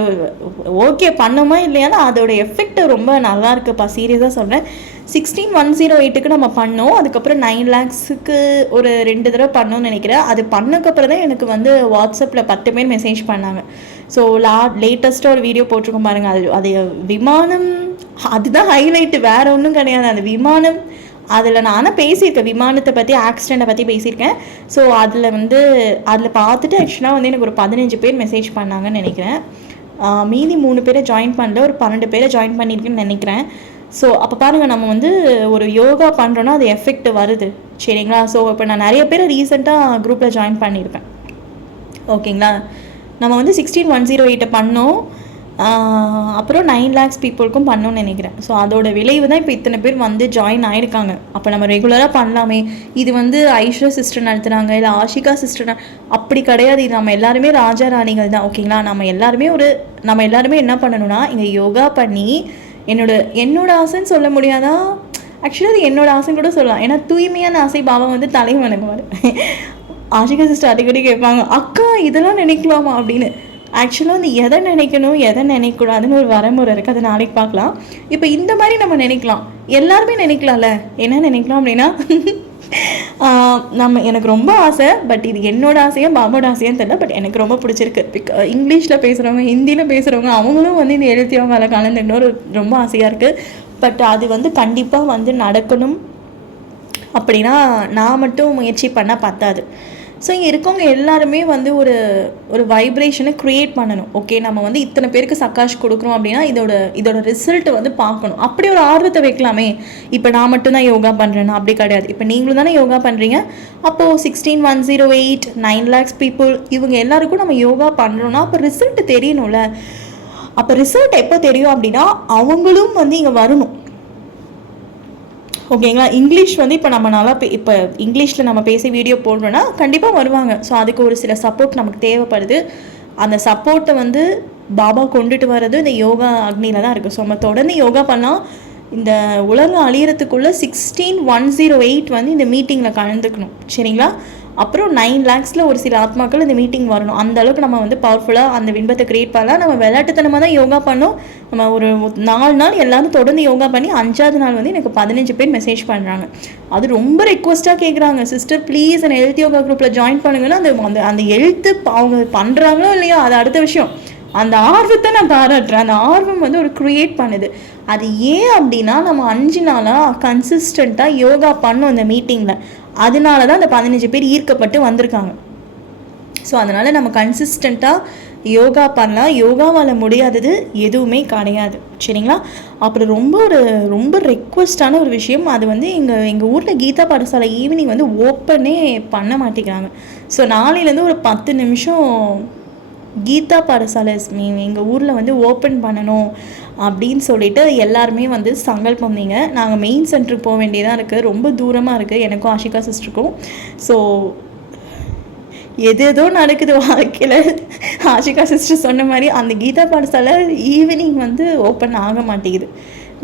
ஓகே பண்ணோமா இல்லையானா அதோட எஃபெக்ட் ரொம்ப நல்லா இருக்குப்பா, சீரியஸாக சொல்கிறேன். 16-108க்கு நம்ம பண்ணோம். அதுக்கப்புறம் 9 lakhsக்கு ஒரு 2 தடவை பண்ணோன்னு நினைக்கிறேன். அது பண்ணக்கப்புறம் தான் எனக்கு வந்து வாட்ஸ்அப்பில் 10 பேர் மெசேஜ் பண்ணாங்க. ஸோ லேட்டஸ்ட்டாக ஒரு வீடியோ போட்டிருக்கோம் பாருங்கள். அது விமானம், அதுதான் ஹைலைட்டு, வேறு ஒன்றும் கிடையாது. அந்த விமானம், அதில் நானும் பேசியிருக்கேன், விமானத்தை பற்றி, ஆக்சிடெண்ட்டை பற்றி பேசியிருக்கேன். ஸோ அதில் பார்த்துட்டு ஆக்சுவலாக வந்து எனக்கு ஒரு 15 பேர் மெசேஜ் பண்ணாங்கன்னு நினைக்கிறேன். மீதி 3 பேரை ஜாயின் பண்ணல, ஒரு 12 பேரை ஜாயின் பண்ணியிருக்குன்னு நினைக்கிறேன். ஸோ அப்போ பாருங்கள், நம்ம வந்து ஒரு யோகா பண்ணுறோன்னா அது எஃபெக்ட் வருது. சரிங்களா? ஸோ இப்போ நான் நிறைய பேர் ரீசெண்டாக குரூப்பில் ஜாயின் பண்ணியிருக்கேன். ஓகேங்களா? நம்ம வந்து 16-108 பண்ணோம். அப்புறம் 9 lakhs பீப்புளுக்கும் பண்ணோன்னு நினைக்கிறேன். ஸோ அதோட விளைவு தான் இப்போ இத்தனை பேர் வந்து ஜாயின் ஆகிருக்காங்க. அப்போ நம்ம ரெகுலராக பண்ணலாமே. இது வந்து ஐஸ்வர்யா சிஸ்டர் நடத்துகிறாங்க, இல்லை ஆஷிகா சிஸ்டர், அப்படி கிடையாது. இது நம்ம எல்லாருமே ராஜா ராணிகள் தான். ஓகேங்களா? நம்ம எல்லாருமே என்ன பண்ணணும்னா, இங்கே யோகா பண்ணி என்னோட ஆசைன்னு சொல்ல முடியாதா, ஆக்சுவலாக அது என்னோட ஆசைன்னு கூட சொல்லலாம். ஏன்னா தூய்மையான ஆசை பாவம் வந்து தலைமை வணங்குவார். ஆஷிகா சிஸ்டர் அடிக்கடி கேட்பாங்க, அக்கா இதெல்லாம் நினைக்கலாமா அப்படின்னு. ஆக்சுவலாக வந்து எதை நினைக்கணும் எதை நினைக்கக்கூடாதுன்னு ஒரு வரமுறை இருக்குது, அதை நாளைக்கு பார்க்கலாம். இப்போ இந்த மாதிரி நம்ம நினைக்கலாம், எல்லாருமே நினைக்கலாம்ல. என்ன நினைக்கலாம் அப்படின்னா, எனக்கு ரொம்ப ஆசை, பட் இது என்னோட ஆசையா பாபாவோட ஆசையான்னு தெரியல, பட் எனக்கு ரொம்ப பிடிச்சிருக்கு. இங்கிலீஷில் பேசுகிறவங்க, ஹிந்தியில் பேசுகிறவங்க, அவங்களும் வந்து இந்த எழுத்தியவங்களை கலந்துன்னு ரொம்ப ஆசையாக இருக்குது. பட் அது வந்து கண்டிப்பாக வந்து நடக்கணும். அப்படின்னா நான் மட்டும் முயற்சி பண்ணால் பத்தாது. ஸோ இங்கே இருக்கவங்க எல்லாருமே வந்து ஒரு வைப்ரேஷனை க்ரியேட் பண்ணணும். ஓகே, நம்ம வந்து இத்தனை பேருக்கு சக்காஷ் கொடுக்குறோம் அப்படின்னா இதோட ரிசல்ட்டை வந்து பார்க்கணும். அப்படி ஒரு ஆர்வத்தை வைக்கலாமே. இப்போ நான் மட்டும்தான் யோகா பண்ணுறேன்னா அப்படி கிடையாது. இப்போ நீங்களும் தானே யோகா பண்ணுறீங்க. அப்போது 16-108 9 lakhs பீப்புள், இவங்க எல்லாருக்கும் நம்ம யோகா பண்ணுறோன்னா அப்போ ரிசல்ட் தெரியணும்ல. அப்போ ரிசல்ட் எப்போ தெரியும் அப்படின்னா, அவங்களும் வந்து இங்கே வரணும். ஓகேங்களா? இங்கிலீஷ் வந்து இப்போ நம்ம நல்லா இப்போ இங்கிலீஷில் நம்ம பேசி வீடியோ போடுறோன்னா கண்டிப்பாக வருவாங்க. ஸோ அதுக்கு ஒரு சில சப்போர்ட் நமக்கு தேவைப்படுது. அந்த சப்போர்ட்டை வந்து பாபா கொண்டுட்டு வர்றது இந்த யோகா அக்னியில் தான் இருக்குது. ஸோ நம்ம தொடர்ந்து யோகா பண்ணால் இந்த உலகம் அழியறதுக்குள்ளே 16-108 வந்து இந்த மீட்டிங்கில் கலந்துக்கணும். சரிங்களா? அப்புறம் 9 lakhsல ஒரு சில ஆத்மாக்கள் இந்த மீட்டிங் வரணும். அந்த அளவுக்கு நம்ம வந்து பவர்ஃபுல்லாக அந்த பின்பத்தை க்ரியேட் பண்ணலாம். நம்ம விளையாட்டுத்தனமாக தான் யோகா பண்ணோம். நம்ம ஒரு 4 நாள் எல்லாரும் தொடர்ந்து யோகா பண்ணி 5வது நாள் வந்து எனக்கு 15 பேர் மெசேஜ் பண்ணுறாங்க. அது ரொம்ப ரெக்வஸ்ட்டாக கேட்குறாங்க, சிஸ்டர் ப்ளீஸ் அந்த ஹெல்த் யோகா குரூப்பில் ஜாயின் பண்ணுங்கன்னா அந்த ஹெல்த்து அவங்க பண்ணுறாங்களோ இல்லையோ அது அடுத்த விஷயம். அந்த ஆர்வத்தை நான் பாராட்டுறேன். அந்த ஆர்வம் வந்து ஒரு க்ரியேட் பண்ணுது. அது ஏன் அப்படின்னா, நம்ம 5 நாளாக கன்சிஸ்டண்ட்டாக யோகா பண்ணோம் இந்த மீட்டிங்கில். அதனால தான் அந்த 15 பேர் ஈர்க்கப்பட்டு வந்திருக்காங்க. ஸோ அதனால் நம்ம கன்சிஸ்டண்ட்டாக யோகா பண்ணலாம். யோகாவால் முடியாதது எதுவுமே கிடையாது. சரிங்களா? அப்புறம் ரொம்ப ரெக்வஸ்டான ஒரு விஷயம், அது வந்து எங்கள் ஊரில் கீதா பாடசாலை ஈவினிங் வந்து ஓப்பனே பண்ண மாட்டேங்கிறாங்க. ஸோ நாளையிலேருந்து ஒரு 10 நிமிஷம் கீதா பாடசாலை எங்கள் ஊரில் வந்து ஓப்பன் பண்ணணும் அப்படின்னு சொல்லிட்டு எல்லாருமே வந்து சங்கல்பம். நாங்கள் மெயின் சென்டருக்கு போக வேண்டியதாக இருக்குது, ரொம்ப தூரமாக இருக்குது எனக்கும் ஆஷிகா சிஸ்டருக்கும். ஸோ எதோ நடக்குது வாழ்க்கையில். ஆஷிகா சிஸ்டர் சொன்ன மாதிரி அந்த கீதா பாடசாலை ஈவினிங் வந்து ஓப்பன் ஆக மாட்டேங்குது.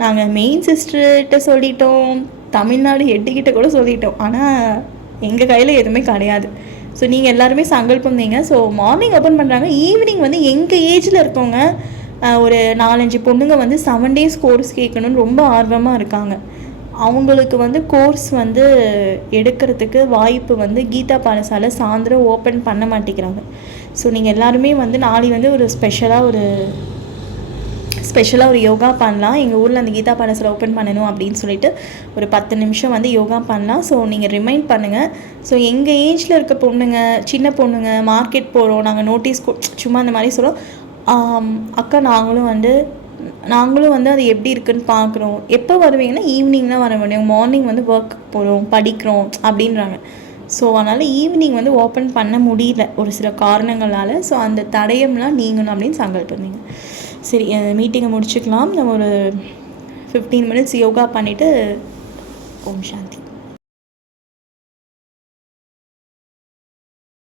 நாங்கள் மெயின் சிஸ்டர்கிட்ட சொல்லிட்டோம், தமிழ்நாடு ஹெட்டுக்கிட்ட கூட சொல்லிட்டோம், ஆனால் எங்கள் கையில் எதுவுமே கிடையாது. ஸோ நீங்கள் எல்லாருமே சங்கல்பம். ஸோ மார்னிங் ஓப்பன் பண்ணுறாங்க, ஈவினிங் வந்து எங்கள் ஏஜில் இருக்கவங்க ஒரு 4-5 பொண்ணுங்க வந்து 7 days கோர்ஸ் கேட்கணுன்னு ரொம்ப ஆர்வமாக இருக்காங்க. அவங்களுக்கு வந்து கோர்ஸ் வந்து எடுக்கிறதுக்கு வாய்ப்பு வந்து கீதா பாடசாலை சாயந்தரம் ஓப்பன் பண்ண மாட்டேங்கிறாங்க. ஸோ நீங்கள் எல்லாருமே வந்து நாளை வந்து ஒரு ஸ்பெஷலாக ஒரு யோகா பண்ணலாம். எங்கள் ஊரில் அந்த கீதா பாடசாலை ஓப்பன் பண்ணணும் அப்படின்னு சொல்லிட்டு ஒரு 10 நிமிஷம் வந்து யோகா பண்ணலாம். ஸோ நீங்கள் ரிமைண்ட் பண்ணுங்கள். ஸோ எங்கள் ஏஜில் இருக்க பொண்ணுங்க, சின்ன பொண்ணுங்க, மார்க்கெட் போகிறோம், நாங்கள் நோட்டீஸ் சும்மா அந்த மாதிரி சொல்கிறோம், அக்கா நாங்களும் வந்து அது எப்படி இருக்குன்னு பார்க்குறோம், எப்போ வருவீங்கன்னா ஈவினிங் தான் வர முடியும், மார்னிங் வந்து ஒர்க் போகிறோம், படிக்கிறோம் அப்படின்றாங்க. ஸோ அதனால் ஈவினிங் வந்து ஓப்பன் பண்ண முடியல ஒரு சில காரணங்களால். ஸோ அந்த தடயம்லாம் நீங்கணும் அப்படின்னு சங்கல்பம். சரி, மீட்டிங்கை முடிச்சுக்கலாம். நம்ம ஒரு 15 மினிட்ஸ் யோகா பண்ணிவிட்டு ஓம் சாந்தி.